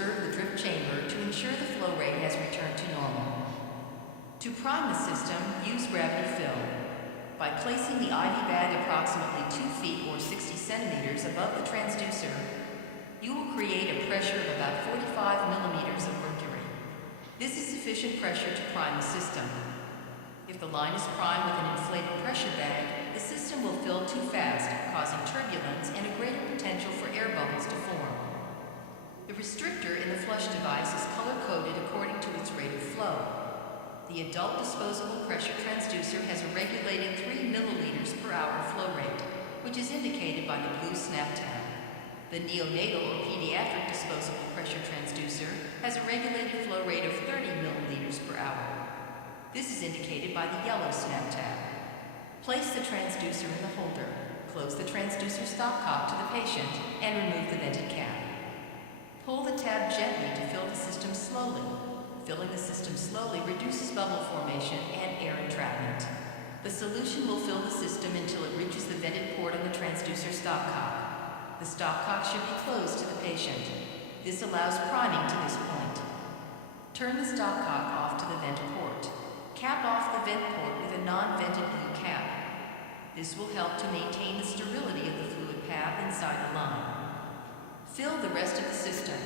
observe the drip chamber to ensure the flow rate has returned to normal. To prime the system, use gravity fill. By placing the IV bag approximately 2 feet or 60 centimeters above the transducer, you will create a pressure of about 45 millimeters of mercury. This is sufficient pressure to prime the system. If the line is primed with an inflated pressure bag, the system will fill too fast, causing turbulence and a greater potential for air bubbles to form. The restrictor in the flush device is color-coded according to its rate of flow. The adult disposable pressure transducer has a regulating 3 milliliters per hour flow rate, which is indicated by the blue snap tab. The neonatal or pediatric disposable pressure transducer has a regulated flow rate of 30 milliliters per hour. This is indicated by the yellow snap tab. Place the transducer in the holder, close the transducer stopcock to the patient, and remove the vented cap. Pull the tab gently to fill the system slowly. Filling the system slowly reduces bubble formation and air entrapment. The solution will fill the system until it reaches the vented port on the transducer stopcock. The stopcock should be closed to the patient. This allows priming to this point. Turn the stopcock off to the vent port. Cap off the vent port with a non-vented blue cap. This will help to maintain the sterility of the fluid path inside the line. Fill the rest of the system.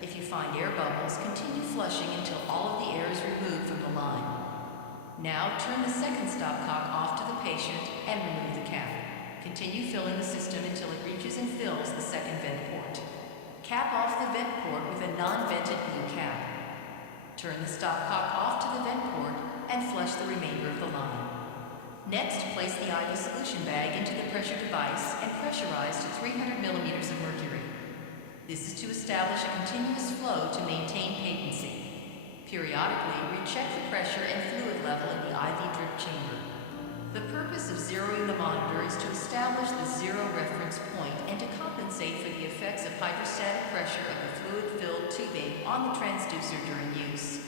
If you find air bubbles, continue flushing until all of the air is removed from the line. Now turn the second stopcock off to the patient and remove the cap. Continue filling the system until it reaches and fills the second vent port. Cap off the vent port with a non-vented blue cap. Turn the stopcock off to the vent port and flush the remainder of the line. Next, place the IV solution bag into the pressure device and pressurize to 300 millimeters of mercury. This is to establish a continuous flow to maintain patency. Periodically, recheck the pressure and fluid level in the IV drip chamber. The purpose of zeroing the monitor is to establish the zero reference point and to compensate for the effects of hydrostatic pressure of the fluid-filled tubing on the transducer during use.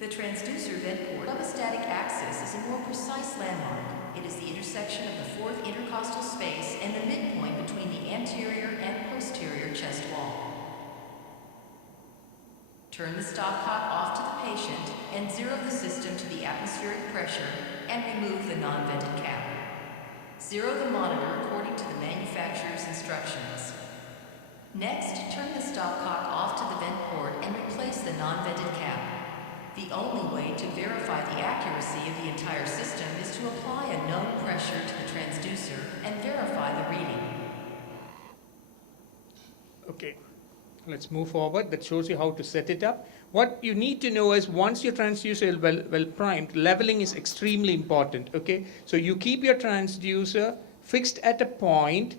The transducer vent port of a static axis is a more precise landmark. It is the intersection of the fourth intercostal space and the midpoint between the anterior and posterior chest wall. Turn the stopcock off to the patient and zero the system to the atmospheric pressure and remove the non-vented cap. Zero the monitor according to the manufacturer's instructions. Next, turn the stopcock off to the vent port and replace the non-vented cap. The only way to verify the accuracy of the entire system is to apply a known pressure to the transducer and verify the reading. Okay, let's move forward. That shows you how to set it up. What you need to know is once your transducer is well primed, leveling is extremely important. Okay, so you keep your transducer fixed at a point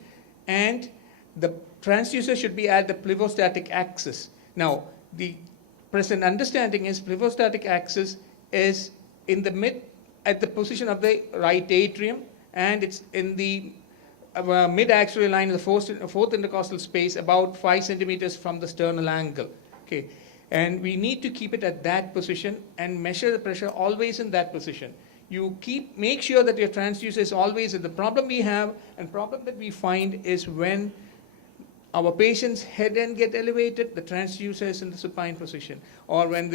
and the transducer should be at the plevostatic axis. Now, the present understanding is plevostatic axis is in the at the position of the right atrium, and it's in the mid-axillary line of the fourth intercostal space, about 5 centimeters from the sternal angle. Okay, and we need to keep it at that position and measure the pressure always in that position. You make sure that your transducer is always. The problem we have and problem that we find is when our patient's head end get elevated, the transducer is in the supine position. Or when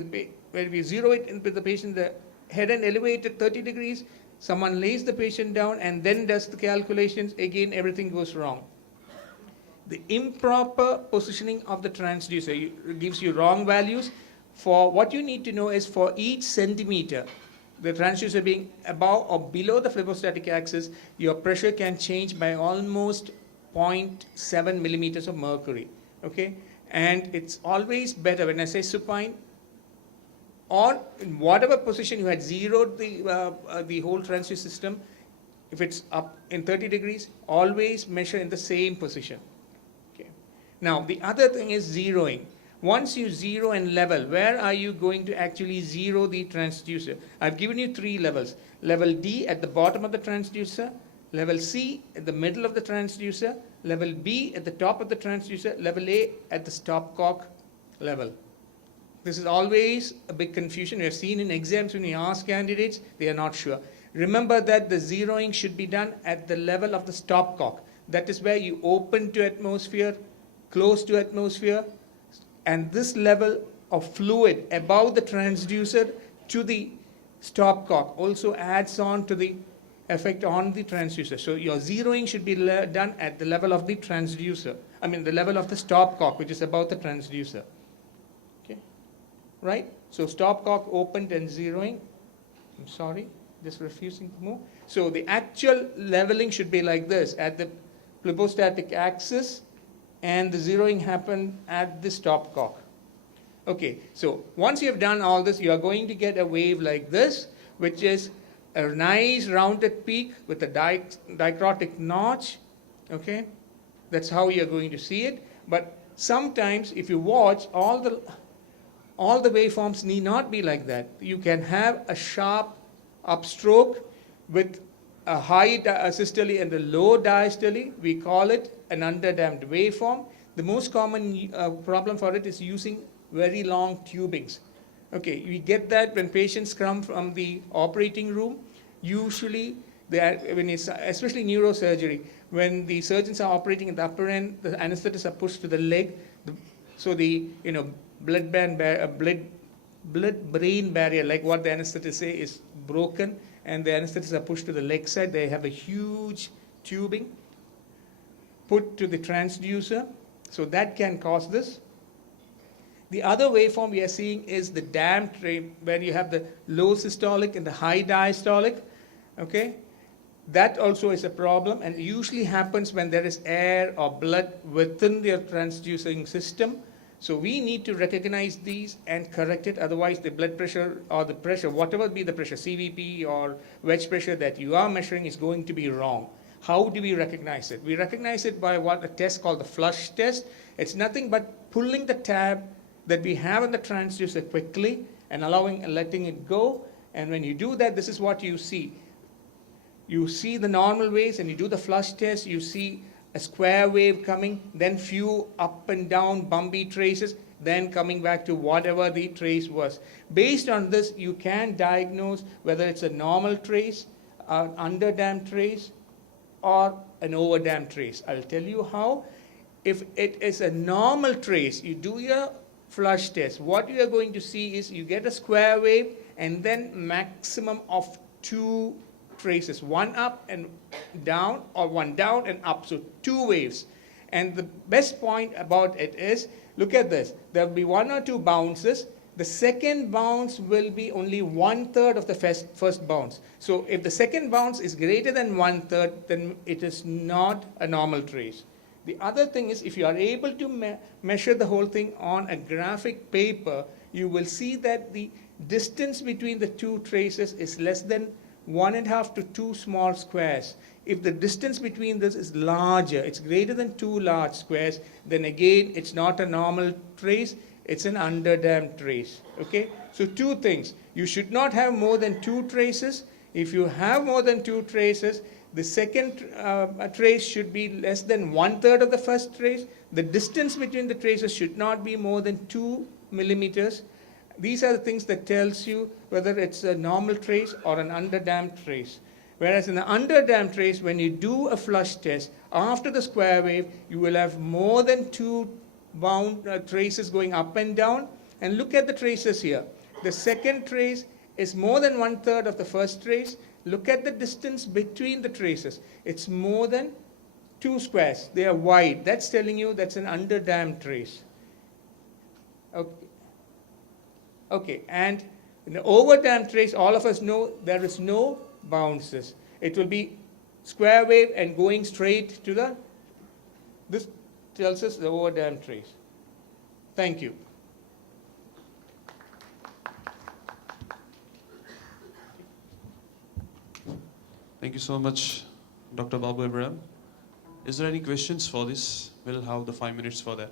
we zero it in with the patient, the head end elevated 30 degrees, someone lays the patient down and then does the calculations, again everything goes wrong. The improper positioning of the transducer gives you wrong values. For what you need to know is for each centimeter, the transducer being above or below the plevostatic axis, your pressure can change by almost 0.7 millimeters of mercury. Okay, and it's always better when I say supine, or in whatever position you had zeroed the whole transducer system, if it's up in 30 degrees, always measure in the same position. Okay. Now the other thing is zeroing. Once you zero and level, where are you going to actually zero the transducer? I've given you 3 levels. Level D at the bottom of the transducer, level C at the middle of the transducer, level B at the top of the transducer, level A at the stopcock level. This is always a big confusion. We have seen in exams when you ask candidates, they are not sure. Remember that the zeroing should be done at the level of the stopcock. That is where you open to atmosphere, close to atmosphere, and this level of fluid above the transducer to the stopcock also adds on to the effect on the transducer. So your zeroing should be done at the level of the transducer. I mean the level of the stopcock, which is above the transducer. Okay, right? So stopcock opened and zeroing. I'm sorry, just refusing to move. So the actual leveling should be like this at the plebostatic axis, and the zeroing happened at the stopcock. Okay, so once you have done all this, you are going to get a wave like this, which is a nice rounded peak with a dichrotic notch. Okay, that's how you are going to see it. But sometimes, if you watch, all the waveforms need not be like that. You can have a sharp upstroke with a high systole and a low diastole. We call it an underdamped waveform. The most common problem for it is using very long tubings. Okay, we get that when patients come from the operating room. Usually, especially neurosurgery, when the surgeons are operating at the upper end, the anesthetists are pushed to the leg, so the blood-brain barrier, like what the anesthetists say, is broken, and the anesthetists are pushed to the leg side. They have a huge tubing put to the transducer, so that can cause this. The other waveform we are seeing is the damped wave, where you have the low systolic and the high diastolic. Okay, that also is a problem, and usually happens when there is air or blood within the transducing system. So we need to recognize these and correct it. Otherwise, the blood pressure or the pressure, whatever be the pressure, CVP or wedge pressure that you are measuring, is going to be wrong. How do we recognize it? We recognize it by a test called the flush test. It's nothing but pulling the tab that we have on the transducer quickly and letting it go. And when you do that, this is what you see. You see the normal waves, and you do the flush test, you see a square wave coming, then few up and down bumpy traces, then coming back to whatever the trace was. Based on this, you can diagnose whether it's a normal trace, an underdamped trace, or an overdamped trace. I'll tell you how. If it is a normal trace, you do your flush test. What you are going to see is you get a square wave and then maximum of 2 traces, one up and down, or one down and up, so 2 waves. And the best point about it is, look at this, there will be 1 or 2 bounces. The second bounce will be only 1/3 of the first bounce. So if the second bounce is greater than 1/3, then it is not a normal trace. The other thing is, if you are able to measure the whole thing on a graphic paper, you will see that the distance between the 2 traces is less than 1.5 to 2 small squares. If the distance between this is larger, it's greater than 2 large squares, then again, it's not a normal trace, it's an underdamped trace. Okay? So 2 things. You should not have more than 2 traces. If you have more than 2 traces, the second trace should be less than 1/3 of the first trace. The distance between the traces should not be more than 2 millimeters. These are the things that tells you whether it's a normal trace or an underdamped trace. Whereas in the underdamped trace, when you do a flush test, after the square wave, you will have more than 2 traces going up and down. And look at the traces here. The second trace is more than 1/3 of the first trace. Look at the distance between the traces. It's more than 2 squares. They are wide. That's telling you that's an underdamped trace. Okay. Okay, and in the overdamped trace, all of us know there is no bounces. It will be square wave and going straight to the, this tells us the overdamped trace. Thank you. Thank you so much, Dr. Babu Abraham. Is there any questions for this? We'll have the 5 minutes for that.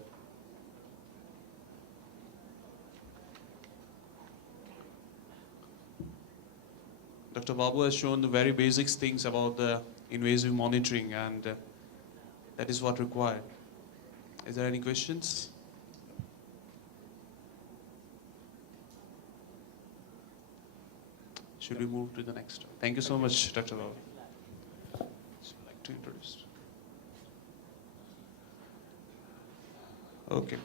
Dr. Babu has shown the very basic things about the invasive monitoring, and that is what required. Is there any questions? Should we move to the next? Thank you so much, Dr. Babu. So I'd like to introduce. Okay.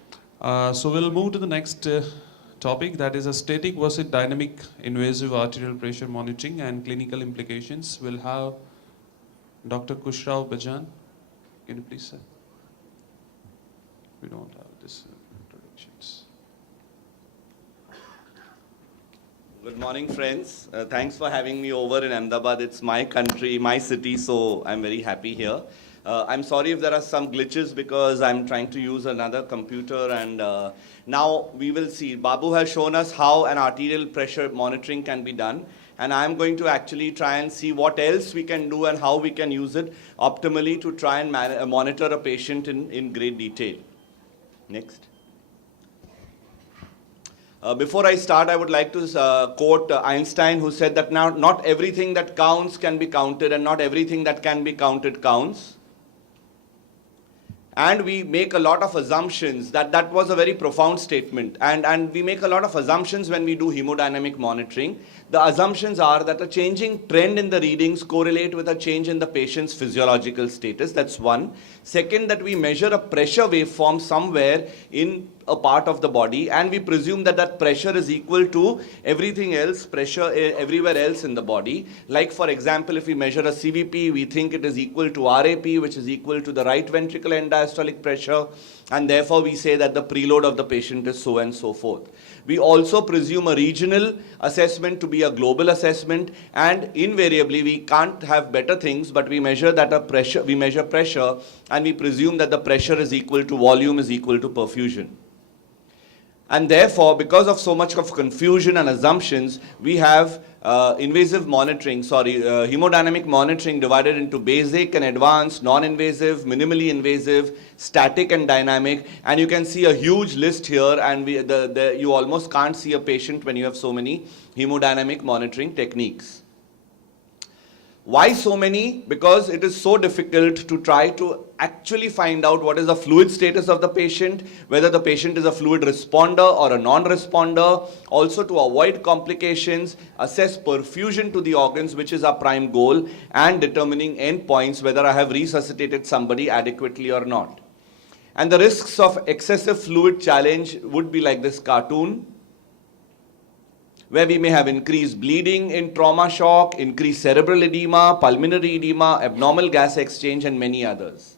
So we'll move to the next topic, that is a static versus dynamic invasive arterial pressure monitoring and clinical implications. We'll have Dr. Kushrao Bajan. Can you please, sir? We don't have this introductions. Good morning, friends. Thanks for having me over in Ahmedabad. It's my country, my city, so I'm very happy here. I'm sorry if there are some glitches because I'm trying to use another computer, and now we will see. Babu has shown us how an arterial pressure monitoring can be done, and I'm going to actually try and see what else we can do and how we can use it optimally to try and monitor a patient in great detail. Next. Before I start, I would like to quote Einstein, who said that now not everything that counts can be counted, and not everything that can be counted counts. And we make a lot of assumptions. That was a very profound statement. And we make a lot of assumptions when we do hemodynamic monitoring. The assumptions are that a changing trend in the readings correlate with a change in the patient's physiological status. That's one. Second, that we measure a pressure waveform somewhere in a part of the body, and we presume that that pressure is equal to everything else, pressure everywhere else in the body. Like, for example, if we measure a CVP, we think it is equal to RAP, which is equal to the right ventricular end diastolic pressure, and therefore we say that the preload of the patient is so and so forth. We also presume a regional assessment to be a global assessment, and invariably we can't have better things, but we measure pressure, and we presume that the pressure is equal to volume is equal to perfusion. And therefore, because of so much of confusion and assumptions, we have hemodynamic monitoring divided into basic and advanced, non-invasive, minimally invasive, static and dynamic. And you can see a huge list here, and you almost can't see a patient when you have so many hemodynamic monitoring techniques. Why so many? Because it is so difficult to try to actually find out what is the fluid status of the patient, whether the patient is a fluid responder or a non-responder, also to avoid complications, assess perfusion to the organs, which is our prime goal, and determining endpoints, whether I have resuscitated somebody adequately or not. And the risks of excessive fluid challenge would be like this cartoon, where we may have increased bleeding in trauma shock, increased cerebral edema, pulmonary edema, abnormal gas exchange, and many others.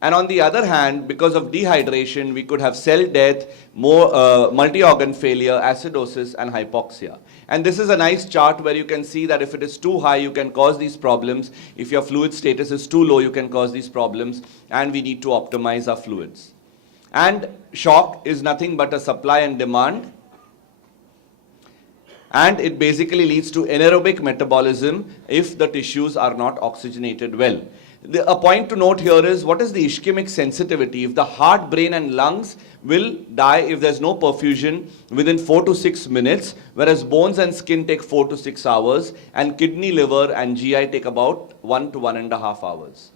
And on the other hand, because of dehydration, we could have cell death, multi-organ failure, acidosis, and hypoxia. And this is a nice chart where you can see that if it is too high, you can cause these problems. If your fluid status is too low, you can cause these problems, and we need to optimize our fluids. And shock is nothing but a supply and demand. And it basically leads to anaerobic metabolism if the tissues are not oxygenated well. A point to note here is, what is the ischemic sensitivity? If the heart, brain, and lungs will die if there's no perfusion within 4 to 6 minutes, whereas bones and skin take 4 to 6 hours, and kidney, liver, and GI take about 1 to 1.5 hours.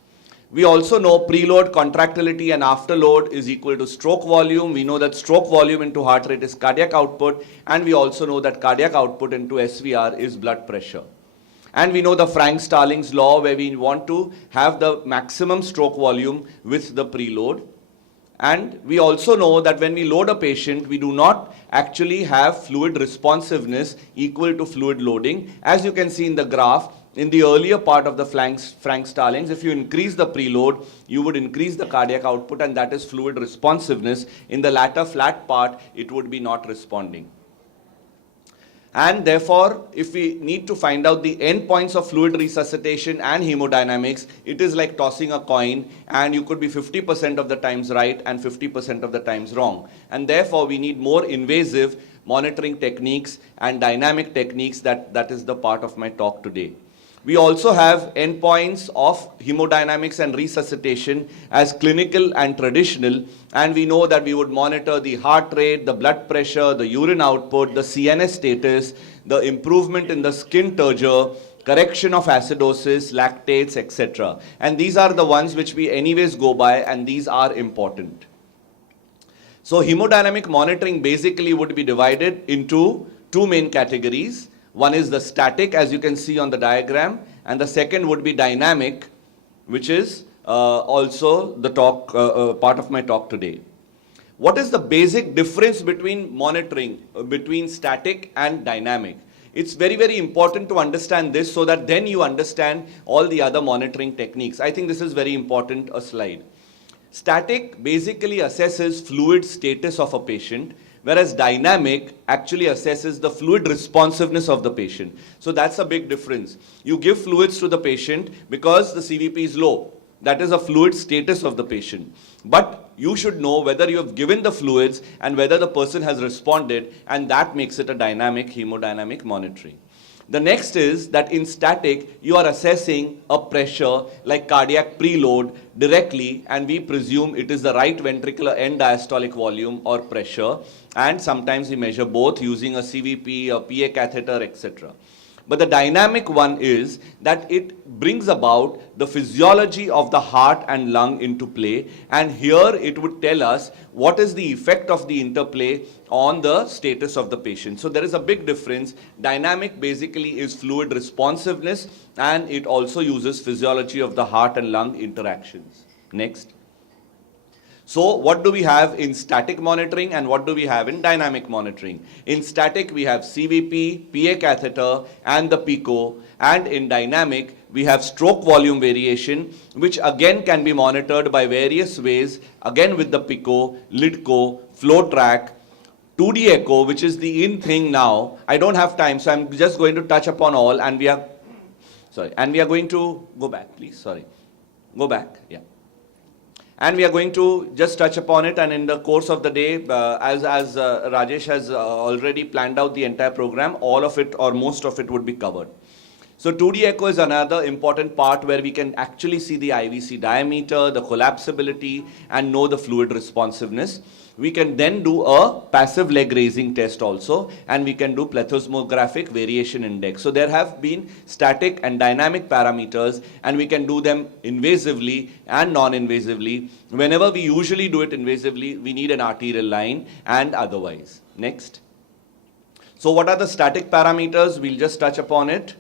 We also know preload contractility and afterload is equal to stroke volume. We know that stroke volume into heart rate is cardiac output, and we also know that cardiac output into SVR is blood pressure. And we know the Frank-Starling's law, where we want to have the maximum stroke volume with the preload. And we also know that when we load a patient, we do not actually have fluid responsiveness equal to fluid loading. As you can see in the graph, in the earlier part of the Frank-Starlings, if you increase the preload, you would increase the cardiac output, and that is fluid responsiveness. In the latter flat part, it would be not responding. And therefore, if we need to find out the endpoints of fluid resuscitation and hemodynamics, it is like tossing a coin, and you could be 50% of the times right and 50% of the times wrong. And therefore, we need more invasive monitoring techniques and dynamic techniques. That is the part of my talk today. We also have endpoints of hemodynamics and resuscitation as clinical and traditional, and we know that we would monitor the heart rate, the blood pressure, the urine output, the CNS status, the improvement in the skin turgor, correction of acidosis, lactates, etc. And these are the ones which we anyways go by, and these are important. So hemodynamic monitoring basically would be divided into two main categories. One is the static, as you can see on the diagram, and the second would be dynamic, which is also the part of my talk today. What is the basic difference between monitoring, between static and dynamic? It's very, very important to understand this so that then you understand all the other monitoring techniques. I think this is very important, a slide. Static basically assesses fluid status of a patient, whereas dynamic actually assesses the fluid responsiveness of the patient. So that's a big difference. You give fluids to the patient because the CVP is low. That is a fluid status of the patient. But you should know whether you have given the fluids and whether the person has responded, and that makes it a dynamic hemodynamic monitoring. The next is that in static, you are assessing a pressure like cardiac preload directly, and we presume it is the right ventricular end diastolic volume or pressure, and sometimes we measure both using a CVP, a PA catheter, etc. But the dynamic one is that it brings about the physiology of the heart and lung into play, and here it would tell us what is the effect of the interplay on the status of the patient. So there is a big difference. Dynamic basically is fluid responsiveness, and it also uses physiology of the heart and lung interactions. Next. So what do we have in static monitoring and what do we have in dynamic monitoring? In static, we have CVP, PA catheter, and the PICO. And in dynamic, we have stroke volume variation, which again can be monitored by various ways, again with the PICO, LIDCO, flow track, 2D echo, which is the in thing now. I don't have time, so I'm just going to touch upon all, and we are going to go back, please. Sorry. Go back. Yeah. And we are going to just touch upon it, and in the course of the day, as Rajesh has already planned out the entire program, all of it or most of it would be covered. So 2D echo is another important part where we can actually see the IVC diameter, the collapsibility, and know the fluid responsiveness. We can then do a passive leg raising test also, and we can do plethysmographic variation index. So there have been static and dynamic parameters, and we can do them invasively and non-invasively. Whenever we usually do it invasively, we need an arterial line and otherwise. Next. So what are the static parameters? We'll just touch upon it.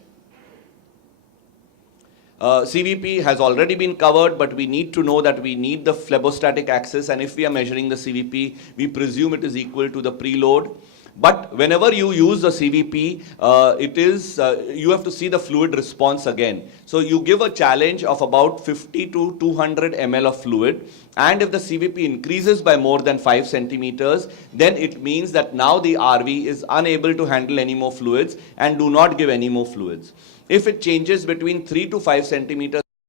CVP has already been covered, but we need to know that we need the phlebostatic axis, and if we are measuring the CVP, we presume it is equal to the preload. But whenever you use the CVP, you have to see the fluid response again. So you give a challenge of about 50 to 200 ml of fluid, and if the CVP increases by more than 5 centimeters, then it means that now the RV is unable to handle any more fluids, and do not give any more fluids. If it changes between 3 to 5 centimeters,